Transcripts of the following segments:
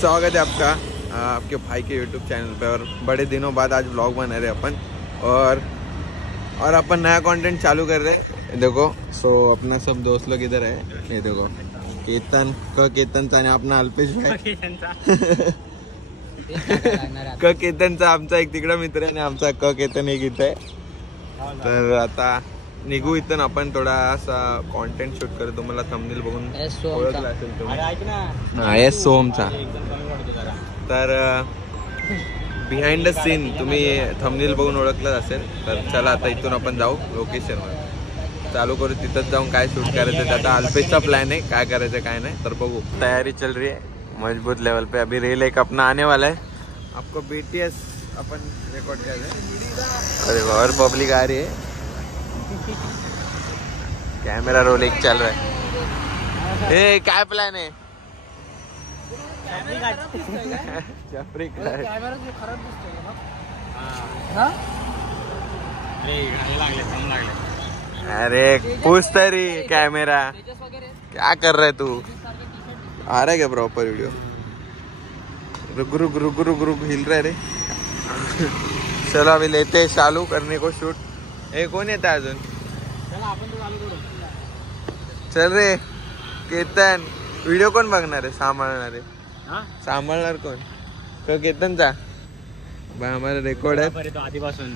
स्वागत है आपका आपके भाई के YouTube चैनल पे। और बड़े दिनों बाद आज व्लॉग बना रहे अपन और अपन नया कंटेंट चालू कर रहे हैं। देखो अपना सब दोस्त लोग इधर है। ये देखो केतनचा आणि अपना अल्पेश भाई केतनचा आमचा एक तिकडा मित्र आहे आणि आमचा केतन एक इथे आहे। तर आता निघू इथून आपण थोडासा कंटेंट शूट करू। तुम्हाला थंबनेल बघून ओळखला असेल तुम्ही। एस सोमचा। तर बिहाइंड द सीन तुम्ही थंबनेल बघून ओळखलं असेल। तर चला आता इथून आपण जाऊ लोकेशनवर, चालू करू। तिथंच जाऊन काय शूट करायचं त्याचा अल्पेशचा प्लॅन आहे, काय करायचं काय नाही तर बघू। तैयारी चल रही है मजबूत लेवल पे। अभी रेल एक अपना आने वाला है, आपको BTS अपन रिकॉर्ड कर रहे हैं। अरे और पब्लिक आ रही है, कैमरा रोल एक चल रहा है। ए काय प्लॅन आहे? अरे पूछ तरी कैमरा क्या कर रहा है तू? आ रहा है क्या प्रॉपर वीडियो? रुक रुक रुक रुक रुक हिल रहा है रे। चलो अभी लेते हैं चालू करने को शूट। ए कोण येत अजून? चल रे केतन, व्हिडिओ कोण बघणार आहे? सांभाळणार आहे? सांभाळणार कोण? केतनचा हमारा रिकॉर्ड है आधीपासून।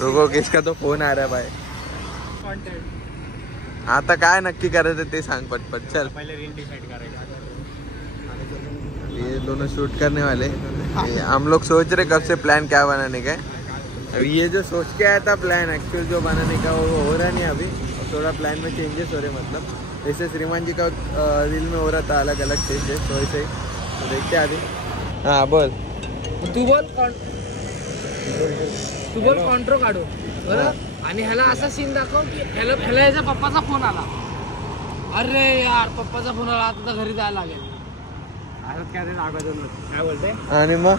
रुको किसका तो फोन आ रहा है भाई। आता काय नक्की करायचं ते सांग पटपट। चल पहले रील डिसाइड करायचं। ये दोनों शूट करने वाले। हम लोग सोच रहे कब से प्लान क्या बनाने का। अभी ये जो सोच के आया था प्लान, एक्चुअल जो बनाने का वो हो रहा नहीं अभी। थोड़ा प्लान में चेंजेस हो रहे, मतलब जैसे श्रीमान जी का रील में हो रहा था अलग अलग चेंजेस, तो ऐसे तो देखते आगे। हाँ बोल, तू बोल कॉन्ट्रो काढू बरं। आणि ह्याला असा सीन दाखव की ह्याला याच्या पप्पाचा फोन आला। अरे यार पप्पाचा फोन आला, आता घरी जायला लागेल। काय बोलते? आणि मग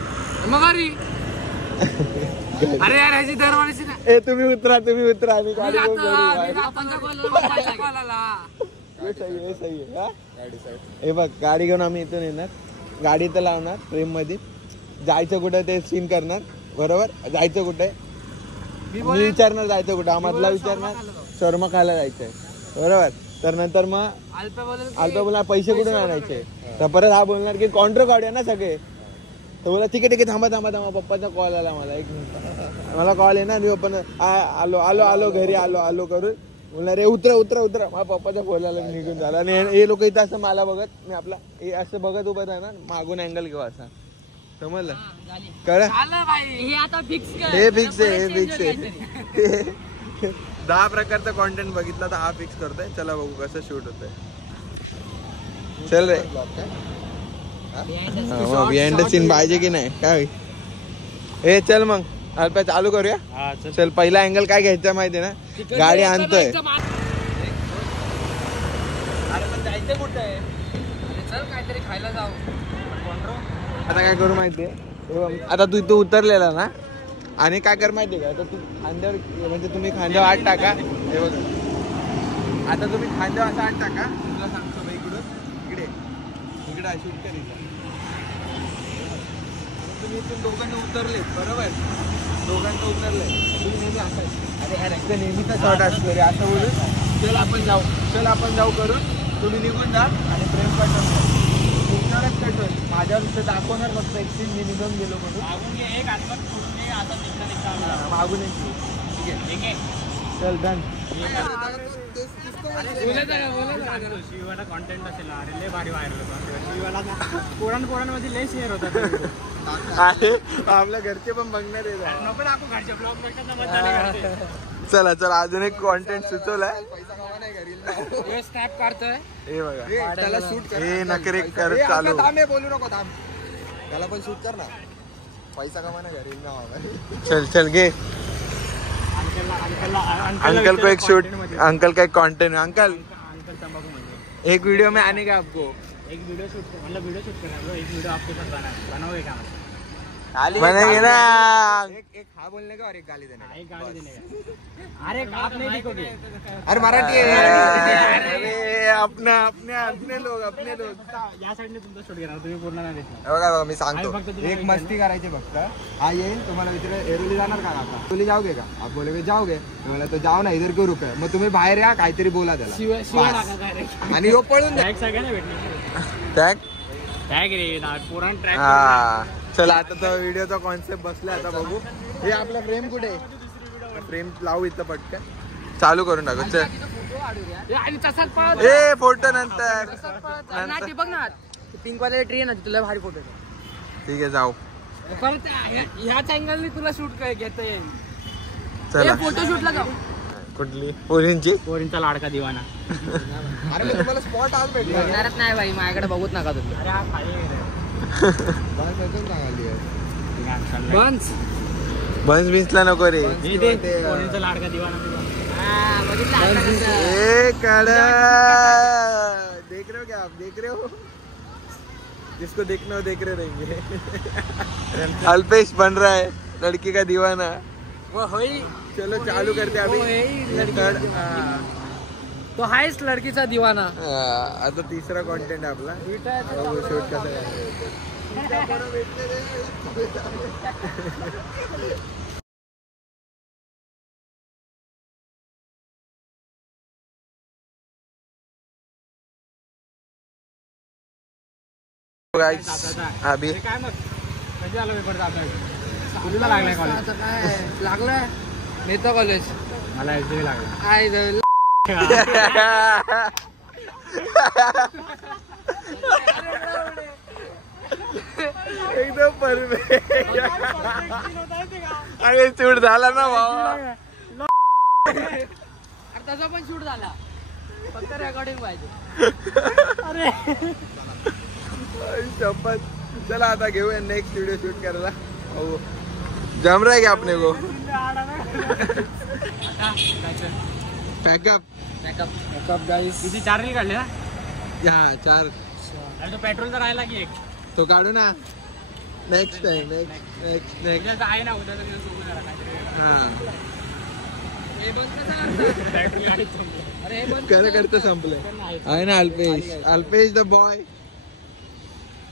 अरे यार ह्याची दरवाढीची ना। ए तुम्ही उतरा आणि गाडी हे बघ, गाडी घेऊन आम्ही इथून येणार, गाडी तर लावणार फ्रेम मध्ये। जायचं कुठे ते सीन करणार, बरोबर? जायचं कुठे मी विचारणार, जायचं कुठं आम्हाला विचारणार, शर्मा खायला जायचंय बरोबर। तर नंतर मग अल्पा बोला पैसे कुठून आणायचे, तर परत हा बोलणार की कॉन्ट्रो काढूया ना सगळे। तर बोला ठीक आहे थांबा पप्पाचा कॉल आला मला, एक मिनिट मला कॉल आहे ना। मी पण आलो घरी आलो करून बोलणार रे उतरा माझ्या पप्पाचा कॉल आला, निघून झाला। आणि हे लोक इथं असं मला बघत, मी आपला हे असं बघत उभं राहणार, मागून अँगल घेऊ असा, समजलं? कळ? हे फिक्स आहे 10 प्रकारचा कॉन्टेंट बघितला तर हा फिक्स करतोय। चला बघू कसं शूट होतंय। चल रे बिहाइंड द सीन पाहिजे की नाही काय? ए चल मग अल्पा चालू करूया। चल पहिला अँगल काय घ्यायचा माहितीये ना, गाडी आणतोय। खायला जाऊ। आता काय करू माहितीये, आता तू इथं उतरलेला ना, आणि काय कर माहितीये का, आता तू खांद्यावर म्हणजे तुम्ही खांद्यावर हात टाका। हे बघ आता तुम्ही खांद्यावर असा हात टाका, तुला सांगतो बाई इकडे शूट करायचं। तुम्ही इथून दोघांना उतरले बरोबर, दोघांना उतरले तुम्ही नेहमी असं अरे यार एकदा नेहमीचा शॉट असतो रे असं बोलून चल आपण जाऊ करून तुम्ही निघून जा आणि प्रेम कटवरच कट होईल। माझ्यावर तिथं दाखवणार फक्त एक सीन मी निघून गेलो म्हणून मागून एक ठीक आहे चल डन। शिवाला कॉन्टेंट असेल अरे लय भारी व्हायरल होता शिवाला, पोरांमध्ये लय शेअर होता। आपल्या घरचे पण बघणार आहे। चला अजून एक कॉन्टेंट सुचवलाय। स्नॅप काढतोय हे बघा, त्याला शूट कर। हे नखरे कर चालू, बोलू नको थांब, त्याला पण शूट कर ना, पैसा कमाना घरी। चल घे अंकल को एक शूट, अंकल का एक कंटेंट। अंकल एक वीडियो में आने का आपको, एक वीडियो शूट मतलब वीडियो शूट करना, एक वीडियो आपके साथ बनाओगे क्या? बनेगी ना. एक हा बोलने का और एक गाली देने का. एक गाड़ी देने का. अरे आप नहीं दिखोगे. अरे मराठी आहे. अरे अपने लोग या साईडने तुमचा शूट घेणार तुम्ही पूर्ण नाही दिसणार. हे बघा मी सांगतो आम्ही फक्त तुला एक मस्ती करायची फक्त. हा येईल तुम्हाला विचार एरोली जाणार का आता तुला जाओगे का आप बोलोगे जाओगे मला तो जाओ ना इधर क्यों रुके मग तुम्ही बाहेर या काहीतरी बोला त्याला शिवाय बस. टाका direct. आणि यो पळून जा. Tag सगळ्यांना भेटणार. टॅग. Tag रे पुराण ट्रॅक. हा चला आता तो व्हिडिओचा कॉन्सेप्ट बसला. आता बघू हे आपला फ्रेम कुठे फ्रेम लावू इथं पटकन चालू करून टाकू. चल आणि तसाच पळत ए फोटो नंतर ना ते बघ ना पिंक वाले ट्री ना तुला भारी फोटो ठीक आहे जाऊ. परत ह्याच अँगलने तुला शूट घेता येईल. चला फोटो शूटला जाऊ. कुठली पोरींची पोरींचा लाडका दिवाना. अरे मी तुम्हाला स्पॉट आज भेटला बघणारच नाही भाई माझ्याकडे बघूच नका तुम्ही. अरे हा खाली बन्स बिन्सला नको रे. पोरींचा लाडका दिवाना. ए काढा देख रहे हो क्या आप देख रहे हो जिसको देखना हो देख रहे रहेंगे. अल्पेश बन रहा है लड़की का दीवाना. वो होई चलो चालू करते अभी. तो हायच लडकीचा दिवाना. आता तिसरा कॉन्टेंट आपला शूट कसं अभी काय मग कधी आलो पेपरचा अभ्यास कुठला लागलाय कॉलेज लागलाय मेहता कॉलेज मला एसबी लागला एकदम परफेक्ट. अरे शूट झाला ना भावा. तसा पण शूट झाला फक्त रेकॉर्डिंग पाहिजे. अरे शपथ. चला आता घेऊया नेक्स्ट व्हिडिओ शूट करायला. जम रहा है क्या अपने को. पॅकअप गाईस. किती 4 रील काढले ना. हा 4 तो पेट्रोलचा राहिला की एक तो काढू ना नेक्स्ट टाइम. नेक्स्ट उद्याचा आहे ना उद्याचा दिवस बघू जरा काहीतरी. हा हे बंद कसा अरे हे बंद करता संपलंय आहे ना. Alpesh the boy.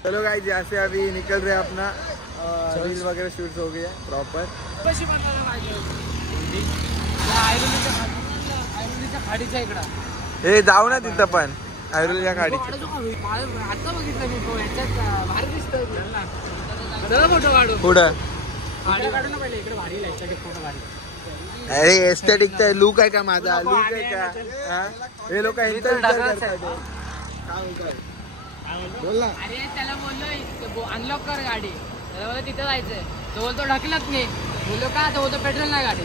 चलो गाइस जैसे अभी निकल रहे अपना रील वगैरह शूट हो गया प्रॉपर. कशी बनवायला पाहिजे आयरोलीच्या खाडीच्या इकडं. हे जाऊ ना तिथं पण आयरोलीच्या खाडीची. आता बघितलं मी तो ह्याच्यात भारी दिसतोय. फोटो काढू पुढं काढू ना पहिले इकडे भारी लाईट फोटो भारी. अरे एस्थेटिक लुक आहे का माझा. लुक आहे का हा? हे लोक बोल ना. अरे त्याला बोललो अनलॉक कर गाडी. त्याला बोललो तिथे जायचंय. तो बोलतो ढकलत नाही. बोललो का तो बोलतो पेट्रोल नाही गाडी.